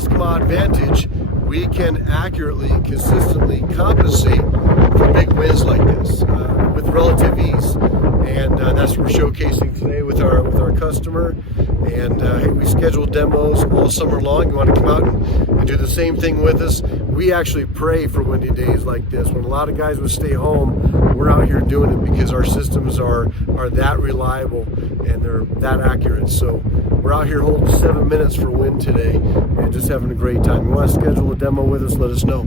Boscombe Advantage, we can accurately, consistently compensate for big wins like this with relative ease. And that's what we're showcasing today with our customer. And hey, we schedule demos all summer long. You want to come out and do the same thing with us? We actually pray for windy days like this. When a lot of guys would stay home, we're out here doing it because our systems are that reliable and they're that accurate. So we're out here holding 7 minutes for wind today and just having a great time. You want to schedule a demo with us, let us know.